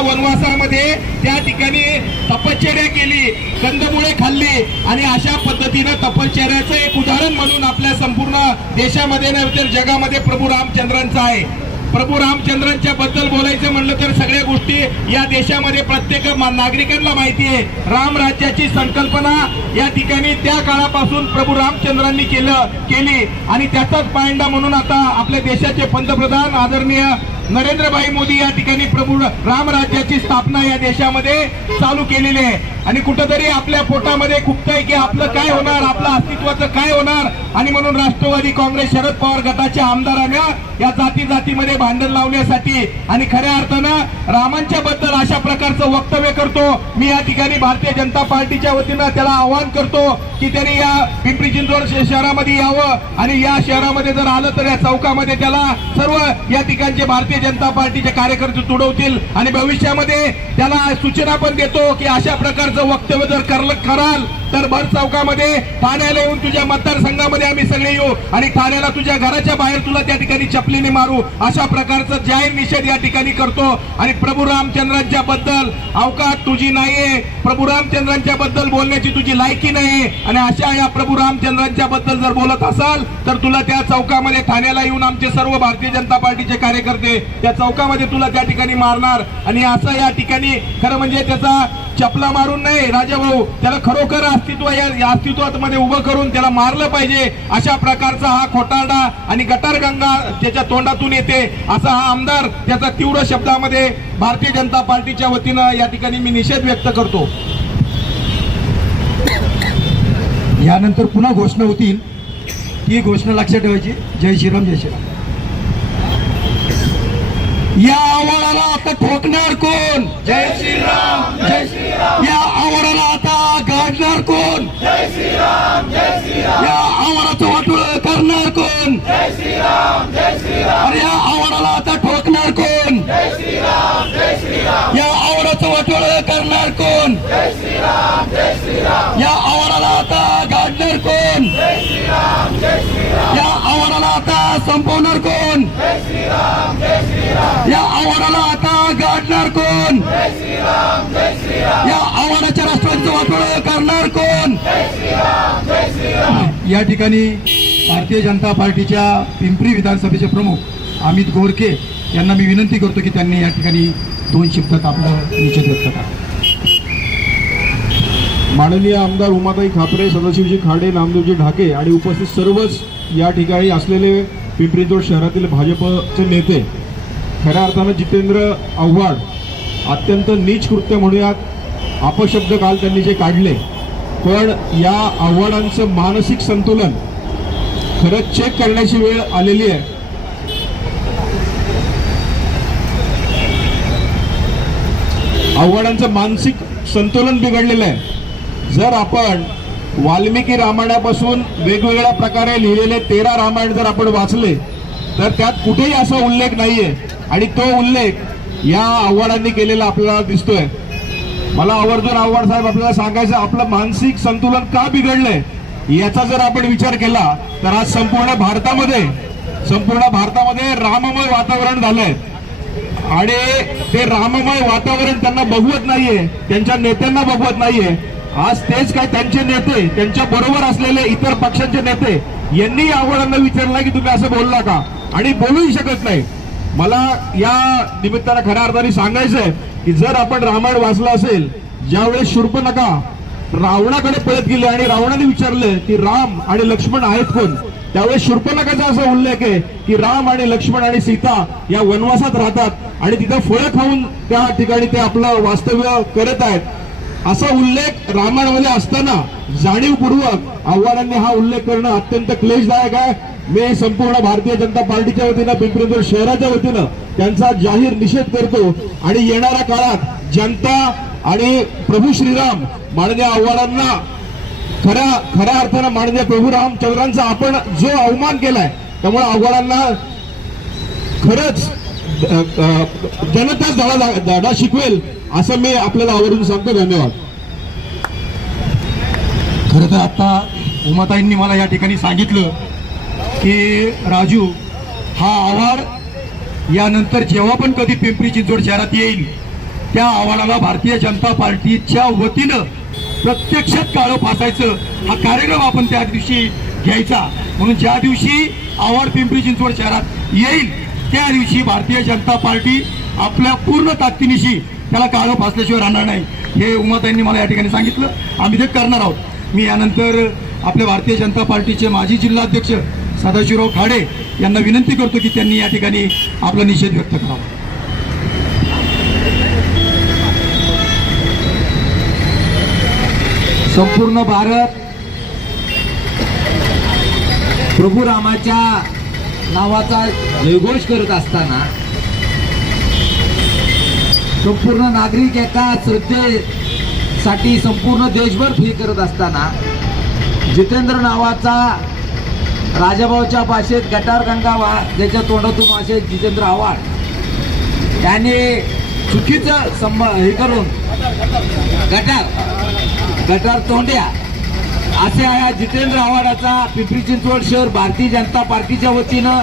या वनवासामध्ये त्या ठिकाणी तपश्चर्या केली कंदमुळे खाल्ली आणि अशा पद्धतीनं तपश्चर्याचं एक उदाहरण म्हणून आपल्या संपूर्ण देशामध्ये नव्हे तर जगामध्ये प्रभू रामचंद्रांचं आहे. प्रभू रामचंद्रांच्या बद्दल बोलायचं म्हणलं तर सगळ्या गोष्टी या देशामध्ये प्रत्येक नागरिकांना माहिती आहे. राम राज्याची संकल्पना या ठिकाणी त्या काळापासून प्रभू रामचंद्रांनी केलं केली. आणि त्याचाच पायंडा म्हणून आता आपल्या देशाचे पंतप्रधान आदरणीय नरेंद्रभाई मोदी या ठिकाणी प्रभू रामराज्याची स्थापना या देशामध्ये चालू केलेली आहे. आणि कुठंतरी आपल्या पोटामध्ये खुपतंय की आपलं काय होणार आपलं अस्तित्वाचं काय होणार? आणि म्हणून राष्ट्रवादी काँग्रेस शरद पवार गटाच्या आमदारांना या जाती जातीमध्ये भांडण लावण्यासाठी आणि खऱ्या अर्थानं रामांच्या बद्दल अशा प्रकारचं वक्तव्य करतो. मी या ठिकाणी भारतीय जनता पार्टीच्या वतीनं त्याला आवाहन करतो की त्यांनी या पिंपरी चिंचवड शहरामध्ये यावं. आणि या शहरामध्ये जर आलं तर या चौकामध्ये त्याला सर्व या ठिकाणचे भारतीय जनता पार्टीचे कार्यकर्ते तुडवतील आणि भविष्यामध्ये त्याला सूचना पण देतो की अशा प्रकारचं वक्तव्य जर कराल तर भर चौकामध्ये ठाण्याला येऊन तुझ्या मतदारसंघामध्ये आम्ही सगळे येऊ आणि ठाण्याला तुझ्या घराच्या बाहेर तुला त्या ठिकाणी चपलीने मारू. अशा प्रकारचं जाहीर निषेध या ठिकाणी करतो. आणि प्रभू रामचंद्रांच्या बद्दल अवकाश तुझी नाहीये. प्रभू रामचंद्रांच्या बद्दल बोलण्याची तुझी लायकी नाही आणि अशा या प्रभू रामचंद्रांच्या बद्दल जर बोलत असाल तर तुला त्या चौकामध्ये ठाण्याला येऊन आमचे सर्व भारतीय जनता पार्टीचे कार्यकर्ते त्या चौकामध्ये तुला त्या ठिकाणी मारणार. आणि असं या ठिकाणी खरं म्हणजे त्याचा चपला मारून नाही राजाभाऊ त्याला खरोखर अस्तित्व या अस्तित्वात अस्तित्वामध्ये उभं करून त्याला मारलं पाहिजे अशा प्रकारचा हा खोटारडा आणि गटारगंगा त्याच्या तोंडातून येते. असा हा आमदार त्याचा तीव्र शब्दामध्ये भारतीय जनता पार्टीच्या वतीनं या ठिकाणी मी निषेध व्यक्त करतो. यानंतर पुन्हा घोषणा होतील. ती घोषणा लक्षात ठेवायची. जय श्रीराम जय श्रीराम. या आव्हानाला आता ठोकणार कोण? जय श्रीराम जय श्रीराम. या आव्हानाला आता गाडणार कोण? जय श्रीराम जय श्रीराम. या आव्हानाचं वाटोळ करणार कोण? जय श्रीराम जय श्रीराम. आणि या आव्हानाला आता ठोकणार कोण? जय श्रीराम जय श्रीराम. या आव्हानाचं वाटोळ करणार कोण? जय श्रीराम जय श्रीराम. या आव्हानाला आता गाडणार कोण? जय श्रीराम आता संपवणार कोण? या आव्हानाला आता गाठणार कोण? या आव्हानाच्या राष्ट्रांचं वाटोळ करणार कोण? या ठिकाणी भारतीय जनता पार्टीच्या पिंपरी विधानसभेचे प्रमुख अमित गोरके यांना मी विनंती करतो की त्यांनी या ठिकाणी दोन शब्दात आपलं निषेध व्यक्त करा. माननीय आमदार उमाताई खापरे सदाशिवजी खाडे नामदेवजी ढाके आणि उपस्थित सर्वच या ठिकाणी असलेले पिंपरी चिंचवड शहरातील भाजपचे नेते खऱ्या अर्थानं जितेंद्र आव्हाड अत्यंत नीच कृत्य म्हणूयात अपशब्द काल त्यांनी जे काढले. पण या आव्हाडांचं मानसिक संतुलन खरंच चेक करण्याची वेळ आलेली आहे. आव्हाडांचं मानसिक संतुलन बिघडलेलं आहे. जर आपण वाल्मिकी रामायणापासून वेगवेगळ्या प्रकारे लिहिलेले तेरा रामायण जर आपण वाचले तर त्यात कुठेही असा उल्लेख नाहीये. आणि तो उल्लेख या आव्हाडांनी केलेला आपल्याला दिसतोय. मला आवर्जून आव्हाड साहेब आपल्याला सांगायचं आपलं मानसिक संतुलन का बिघडलंय याचा जर आपण विचार केला तर आज संपूर्ण भारतामध्ये संपूर्ण भारतामध्ये राममय वातावरण झालंय. आणि ते राममय वातावरण त्यांना बघवत नाहीये त्यांच्या नेत्यांना बघवत नाहीये. आज तेच काय त्यांचे नेते त्यांच्या बरोबर असलेले इतर पक्षांचे नेते यांनी आव्हाडांना विचारलं की तुम्ही असं बोलला का आणि बोलूही शकत नाही. मला या निमित्तानं खऱ्या अर्थाने सांगायचंय की जर आपण रामायण वाचलं असेल ज्यावेळेस शूर्पणखा रावणाकडे पळत गेले आणि रावणाने विचारलं की राम आणि लक्ष्मण आहेत कोण? त्यावेळेस शूर्पनकाचा असा उल्लेख आहे की राम आणि लक्ष्मण आणि सीता या वनवासात राहतात आणि तिथं फळं खाऊन त्या ठिकाणी ते आपलं वास्तव्य करत आहेत. असा उल्लेख रामायणामध्ये असताना जाणीवपूर्वक आव्हाडांनी हा उल्लेख करणं अत्यंत क्लेशदायक आहे. मी संपूर्ण भारतीय जनता पार्टीच्या वतीनं पिंपरी शहराच्या वतीनं त्यांचा जाहीर निषेध करतो आणि येणाऱ्या काळात जनता आणि प्रभू श्रीराम माननीय आव्हाडांना खऱ्या खऱ्या अर्थानं माननीय प्रभू रामचंद्रांचा आपण जो अवमान केलाय त्यामुळे आव्हाडांना खरंच जनताच धडा धडा शिकवेल असं मी आपल्याला आवर्जून सांगतो. धन्यवाद. खरं तर आता उमाताईंनी मला या ठिकाणी सांगितलं की राजू हा आव्हाड यानंतर जेव्हा पण कधी पिंपरी चिंचवड शहरात येईल त्या आव्हानाला भारतीय जनता पार्टीच्या वतीनं प्रत्यक्षात काळं फासायचं हा कार्यक्रम आपण त्या दिवशी घ्यायचा. म्हणून ज्या दिवशी आव्हाड पिंपरी चिंचवड शहरात येईल त्या दिवशी भारतीय जनता पार्टी आपल्या पूर्ण ताकदीनिशी त्याला काळं फासल्याशिवाय राहणार नाही. हे उमाताईंनी मला या ठिकाणी सांगितलं. आम्ही ते करणार आहोत. मी यानंतर आपल्या भारतीय जनता पार्टीचे माजी जिल्हाध्यक्ष सदाशिवराव खाडे यांना विनंती करतो की त्यांनी या ठिकाणी आपला निषेध व्यक्त करावा. संपूर्ण भारत प्रभू रामाच्या नावाचा जयघोष करत असताना संपूर्ण नागरिक एका श्रद्धेसाठी संपूर्ण देशभर फी करत असताना जितेंद्र नावाचा राजाभाऊच्या भाषेत गटार गंगा वा ज्याच्या तोंडातून भाषेत जितेंद्र आव्हाड याने चुकीचं संभ हे करून गटार गटार तोंड्या असे आहे जितेंद्र आव्हाडाचा पिंपरी चिंचवड शहर भारतीय जनता पार्टीच्या वतीनं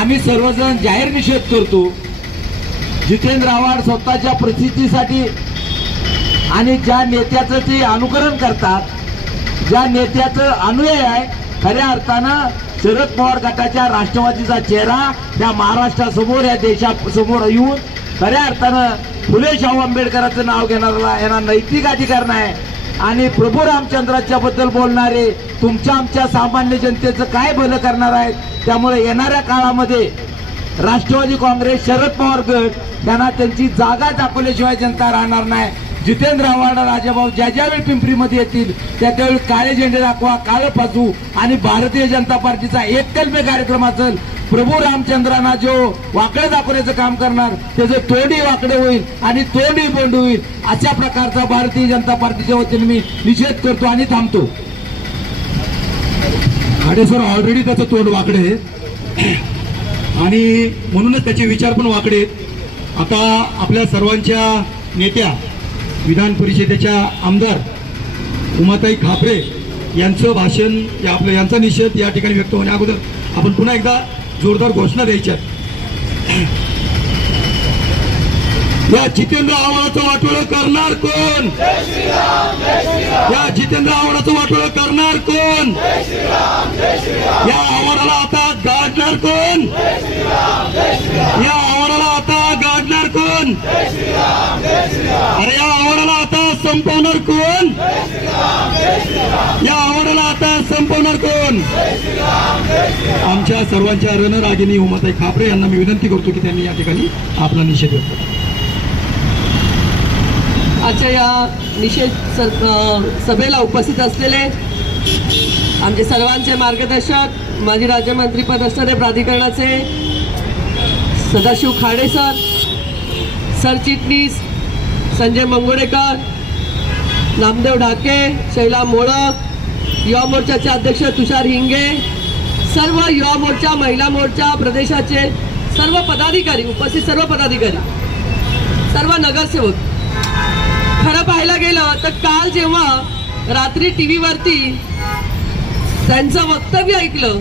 आम्ही सर्वजण जाहीर निषेध करतो. जितेंद्र आव्हाड स्वतःच्या प्रसिद्धीसाठी आणि ज्या नेत्याचं ते अनुकरण करतात ज्या नेत्याचं अनुयाय आहे खऱ्या अर्थानं शरद पवार गटाच्या राष्ट्रवादीचा चेहरा त्या महाराष्ट्रासमोर या देशासमोर येऊन खऱ्या अर्थानं फुले शाहू आंबेडकरांचं नाव घेणारा यांना नैतिक अधिकार नाही. आणि प्रभू रामचंद्राच्या बद्दल बोलणारे तुमच्या आमच्या सामान्य जनतेचं काय भलं करणार आहेत? त्यामुळे येणाऱ्या काळामध्ये राष्ट्रवादी काँग्रेस शरद पवार गट यांना त्यांची जागा दाखवल्याशिवाय जनता राहणार नाही. जितेंद्र आव्हाड राजाभाऊ ज्या ज्यावेळी पिंपरीमध्ये येतील त्या त्यावेळी काळे झेंडे दाखवा काळं पाजू आणि भारतीय जनता पार्टीचा एककल्पे कार्यक्रम असेल. प्रभू रामचंद्रांना जो वाकडे दाखवण्याचं काम करणार त्याचं तोंडी वाकडे होईल आणि तोंडी बोंड होईल अशा प्रकारचा भारतीय जनता पार्टीच्या वतीने मी निषेध करतो आणि थांबतो. खाडे सर ऑलरेडी त्याचं तोंड वाकडे आहे. आणि म्हणूनच त्याचे विचार पण वाकडे आहेत. आता आपल्या सर्वांच्या नेत्या विधान परिषदेच्या आमदार उमाताई खापरे यांचं भाषण या आपलं यांचा निषेध या ठिकाणी व्यक्त होण्या अगोदर आपण पुन्हा एकदा जोरदार घोषणा द्यायच्या या जितेंद्र आव्हानाचं वाटोळं करणार कोण? या जितेंद्र आव्हाडाचं वाटोळं करणार कोण? या आव्हानाला आता गाडणार कोण? या आव्हानाला आता कोण? अरे या आव्हानाला आता संपवणार कोण? या आव्हानाला आता संपवणार कोण? आमच्या सर्वांच्या रणरागिनी उमाताई खापरे यांना मी विनंती करतो की त्यांनी या ठिकाणी आपला निषेध व्यक्त करावा. आजच्या या निषेध सभेला उपस्थित असलेले आमचे सर्वांचे मार्गदर्शक माजी राज्यमंत्री पद असणारे प्राधिकरणाचे सदाशिव खाडे सर सरचिटणीस संजय मंगोडेकर नामदेव ढाके शैला मोळक युवा मोर्चाचे अध्यक्ष तुषार हिंगे सर्व युवा मोर्चा महिला मोर्चा प्रदेशाचे सर्व पदाधिकारी उपस्थित सर्व पदाधिकारी सर्व नगरसेवक. खरं पाहायला गेलं तर काल जेव्हा रात्री टी व्हीवरती त्यांचं वक्तव्य ऐकलं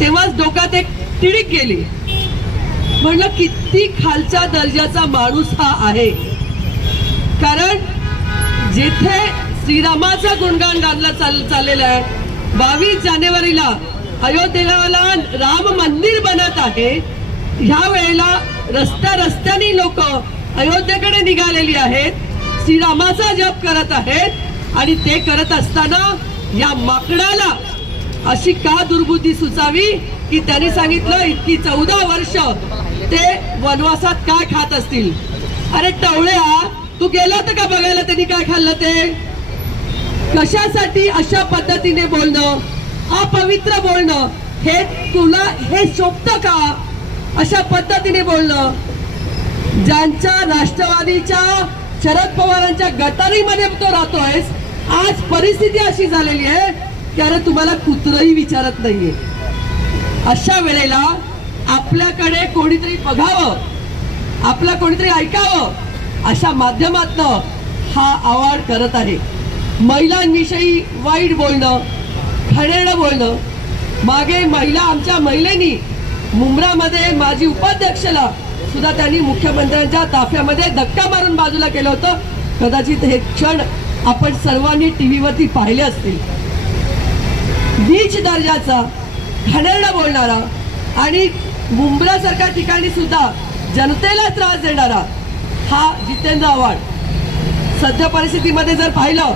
तेव्हाच डोक्यात एक तिडीक गेली. म्हणलं किती खालच्या दर्जाचा माणूस हा आहे. कारण जेथे श्रीरामाचं गुणगान गाणलं चाल चाललेलं आहे बावीस जानेवारीला अयोध्येला राम मंदिर बनत आहे ह्या वेळेला रस्त्या रस्त्याने लोक अयोध्येकडे निघालेली आहेत श्रीरामाचा जप करत आहेत आणि ते करत असताना या माकडाला अशी का दुर्बुद्धी सुचावी की त्यांनी सांगितलं इतकी चौदा वर्ष ते वनवासात काय खात असतील? अरे टवळ्या तू गेला होता का बघायला त्यांनी काय खाल्लं ते? कशासाठी अशा पद्धतीने बोलणं? अपवित्र बोलणं? हे तुला हे शोभतं का? अशा पद्धतीने बोलणं? ज्यांच्या राष्ट्रवादीच्या शरद पवारांच्या गटारीमध्ये तो राहतोय आज परिस्थिती अशी झालेली आहे की अरे तुम्हाला कुत्रही विचारत नाहीये. अशा वेळेला आपल्याकडे कोणीतरी बघावं आपलं कोणीतरी ऐकावं अशा माध्यमातनं हा आवाड करत आहे. महिलांविषयी वाईट बोलणं खणेरडं बोलणं मागे महिला आमच्या महिलेनी मुंब्रामध्ये माजी उपाध्यक्षला सुद्धा त्यांनी मुख्यमंत्र्यांच्या ताफ्यामध्ये धक्का मारून बाजूला केलं होतं. कदाचित हे क्षण आपण सर्वांनी टीव्हीवरती पाहिले असतील. नीच दर्जाचा घाणेरडा बोलणारा आणि मुंब्रासारख्या ठिकाणी सुद्धा जनतेला त्रास देणारा हा जितेंद्र आव्हाड. सध्या परिस्थितीमध्ये जर पाहिलं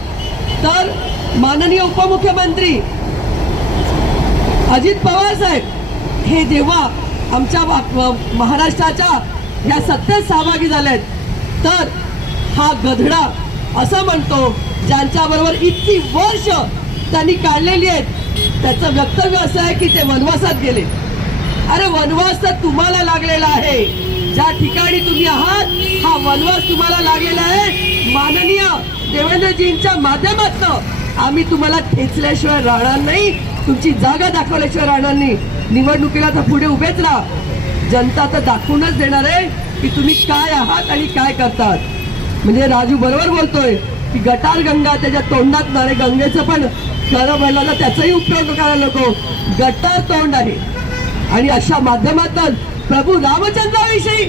तर माननीय उपमुख्यमंत्री अजित पवार साहेब हे जेव्हा आमच्या महाराष्ट्राच्या या सत्तेत सहभागी झालेत तर हा गधडा असं म्हणतो ज्यांच्याबरोबर इतकी वर्ष त्यांनी काढलेली आहेत त्याचं वक्तव्य असं आहे की ते वनवासात गेले. अरे वनवास तर तुम्हाला लागलेला आहे. ज्या ठिकाणी तुम्ही आहात हा वनवास तुम्हाला लागलेला आहे. माननीय देवेंद्रजींच्या माध्यमातन आम्ही तुम्हाला ठेचल्याशिवाय राहणार नाही. तुमची जागा दाखवल्याशिवाय राहणार नाही. निवडणुकीला तर पुढे उभेच राहा. जनता तर दाखवूनच देणार आहे की तुम्ही काय आहात आणि काय करतात. म्हणजे राजू बरोबर बोलतोय की गटार गंगा त्याच्या तोंडात नारे गंगेचं पण खरं म्हणलं तर त्याचाही उपयोग करायला नको. गटार तोंड आहे. आणि अशा माध्यमातून प्रभू रामचंद्राविषयी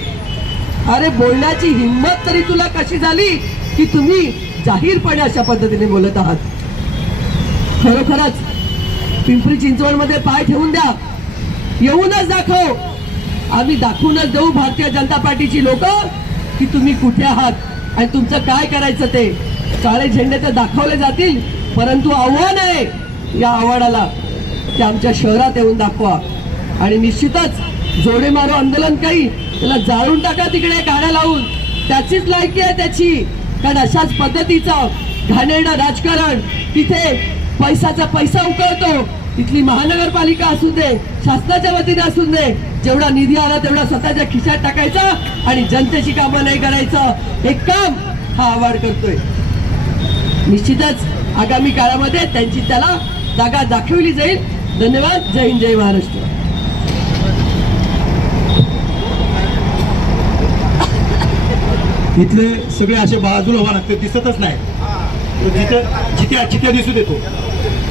अरे बोलण्याची हिंमत तरी तुला कशी झाली की तुम्ही जाहीरपणे अशा पद्धतीने बोलत आहात? खरोखरच पिंपरी चिंचवडमध्ये पाय ठेवून द्या. येऊनच दाखव. आम्ही दाखवूनच देऊ भारतीय जनता पार्टीची लोक की तुम्ही कुठे आहात आणि तुमचं काय करायचं ते. काळे झेंडे तर दाखवले जातील. परंतु आव्हान आहे या आव्हानाला ते आमच्या शहरात येऊन दाखवा. आणि निश्चितच जोडे मारो आंदोलन काही त्याला जाळून टाका तिकडे गाड्या लावून. त्याचीच लायकी आहे त्याची. कारण अशाच पद्धतीचं घाणेरडं राजकारण तिथे पैसाचा पैसा उकळतो. तिथली महानगरपालिका असू दे शासनाच्या वतीने असू दे जेवढा निधी आला तेवढा स्वतःच्या खिशात टाकायचा आणि जनतेची कामं नाही करायचं. हे काम हा आवाड करतोय. निश्चितच आगामी काळामध्ये त्यांची त्याला जागा दाखवली जाईल. धन्यवाद. जय हिंद जय महाराष्ट्र. इथले सगळे असे बाजूला उभा लागते दिसतच नाही. तर जिथे जिथे जिथे दिसू देतो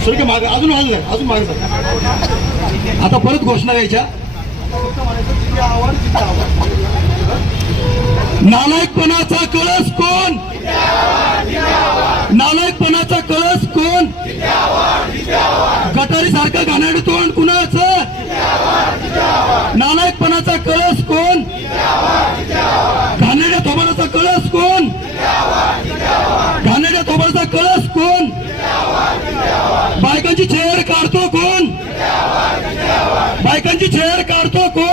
सगळे मागे अजून व्हायला नाही अजून मागे आता परत घोषणा द्यायच्या नालायकपणाचा कळस कोण? नालायकपणाचा कळस कोण? गटारी सारखं घाणेरडं तोंड कुणाचं? नालायकपणाचा कळस कोण? घाणेड्या थोबाडाचा कळस कोण? घाणेड्या थोबाडाचा कळस कोण? बायकांची छेड काढतो कोण? बायकांची छेड काढतो कोण?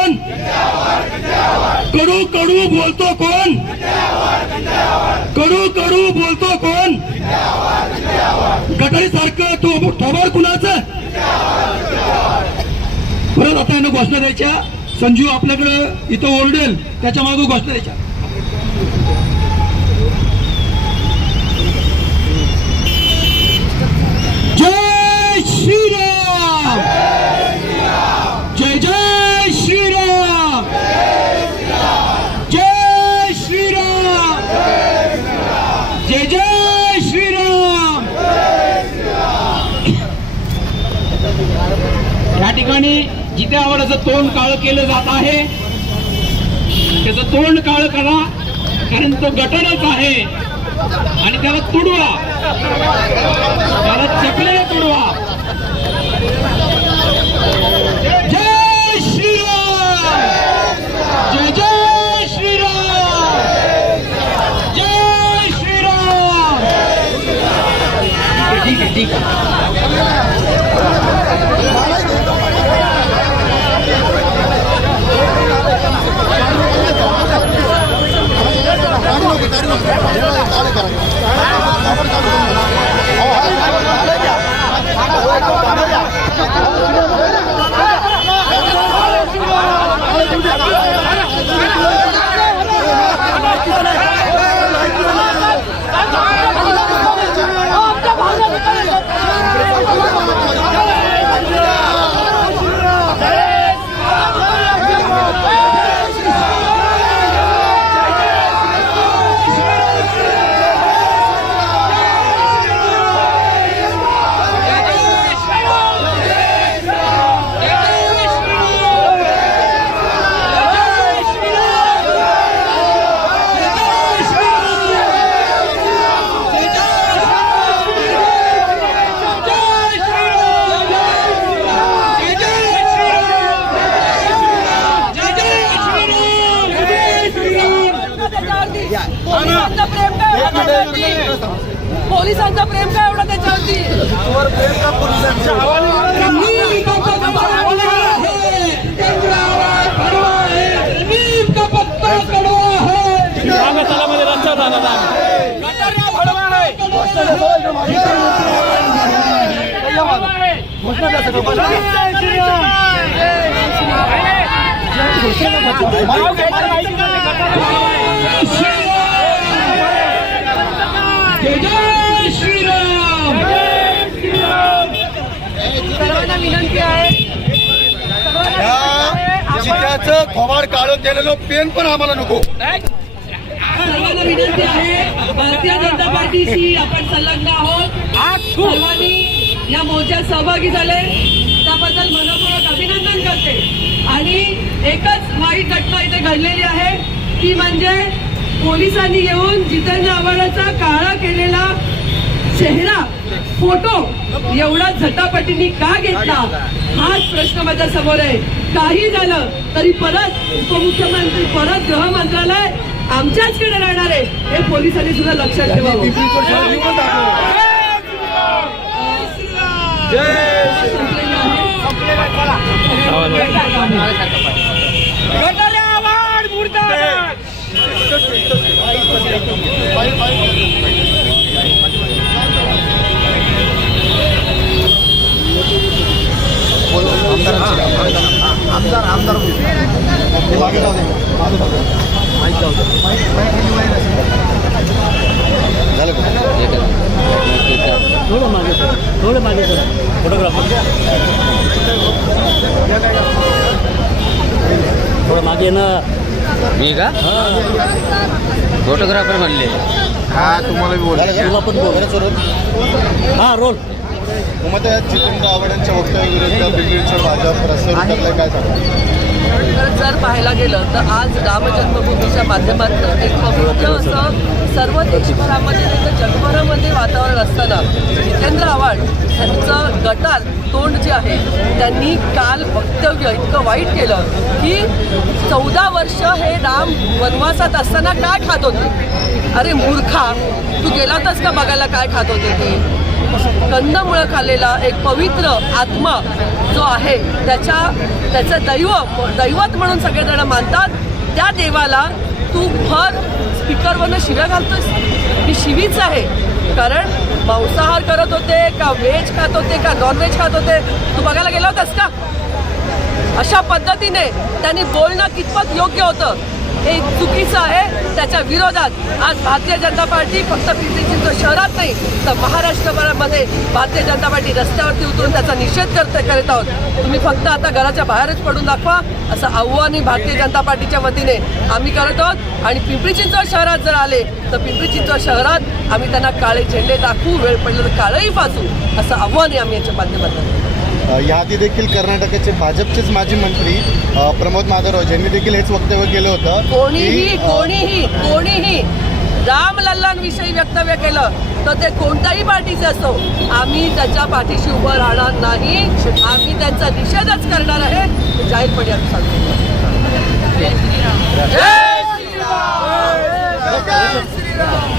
कडू कडू बोलतो कोण? कडू कडू बोलतो कोण? गटारी सारखं तू थोबाड कुणाचं? परत आता यांना घोषणा द्यायच्या. संजीव आपल्याकडं इथं ओरडेल त्याच्यामागे घोषणा द्यायच्या. जय श्रीराम! राम जय श्रीराम। जय जय श्रीराम। या ठिकाणी जिथे आवडाचं तोंड काळ केलं जात आहे. त्याचं तोंड काळ करा कारण तो गटरच आहे. आणि त्याला तुडवा. त्याला चकले तुडवा. politik. विनंती आहे चित्याचं खोबाड काढून दिलेलं पेन पण आम्हाला नको सर्वांना विनंती आहे भारतीय जनता पार्टीशी आपण संलग्न आहोत. सर्वांनी या मोर्चात सहभागी झाले. त्याबद्दल मनपूर्वक अभिनंदन करते. आणि एकच वाईट घटना इथे घडलेली आहे. ती म्हणजे पोलिसांनी येऊन जितेंद्र आव्हाडाचा काळा केलेला चेहरा फोटो एवढा झटापटीने का घेतला? हाच प्रश्न माझ्यासमोर आहे. काही झालं तरी परत उपमुख्यमंत्री परत गृह मंत्रालय आमच्याचकडे राहणार आहे. हे पोलिसांनी सुद्धा लक्षात ठेवावं. संपलेलं आहे. थोडं मागे ना. मी का? फोटोग्राफर म्हणले. तुला पण बोल. हा रोल. मग त्या जितेंद्र आव्हाडांच्या वक्तव्याविरुद्ध बिल्डिंगचं भाजप रस्त्यावर उतरलंय काय सांगा तर जर पाहायला गेलं तर आज रामजन्मभूमीच्या माध्यमातून एक पवित्र असं सर्व देशभरामध्ये नाही जगभरामध्ये वातावरण असताना जितेंद्र आव्हाड यांचं गटार तोंड जे आहे त्यांनी काल वक्तव्य इतकं वाईट केलं की चौदा वर्ष हे राम वनवासात असताना काय खात होते? अरे मूर्खा तू गेला होतास का बघायला काय खात होते ते? कंदमुळं खाल्लेला एक पवित्र आत्मा जो आहे त्याच्या त्याचं दैव दैवत म्हणून सगळेजण मानतात. त्या देवाला तू भर स्पीकरवरनं शिव्या घालतोस ही शिवीच आहे. कारण मांसाहार करत होते का व्हेज खात होते का नॉनव्हेज खात होते? तू बघायला गेला होतास का? अशा पद्धतीने त्यांनी बोलणं कितपत योग्य होतं? हे चुकीचं आहे. त्याच्या विरोधात आज भारतीय जनता पार्टी फक्त पिंपरी चिंचवड शहरात नाही तर महाराष्ट्रभरामध्ये भारतीय जनता पार्टी रस्त्यावरती उतरून त्याचा निषेध करत करीत आहोत. तुम्ही फक्त आता घराच्या बाहेरच पडून दाखवा. असं आव्हानही भारतीय जनता पार्टीच्या वतीने आम्ही करत आहोत. आणि पिंपरी चिंचवड शहरात जर आले तर पिंपरी चिंचवड शहरात आम्ही त्यांना काळे झेंडे दाखवू वेळ पडलं तर काळंही फासू असं आव्हानही आम्ही याच्या माध्यमातून याआधी देखील कर्नाटकाचे भाजपचेच माजी मंत्री प्रमोद माधवराव यांनी देखील हेच वक्तव्य केलं होतं कोणीही कोणीही कोणीही राम लल्लांविषयी वक्तव्य केलं तर ते कोणत्याही पार्टीचे असो आम्ही त्याच्या पाठीशी उभं राहणार नाही आम्ही त्यांचा निषेधच करणार आहे जाहीरपणे आम्ही सांगतो जय श्रीराम! जय श्रीराम!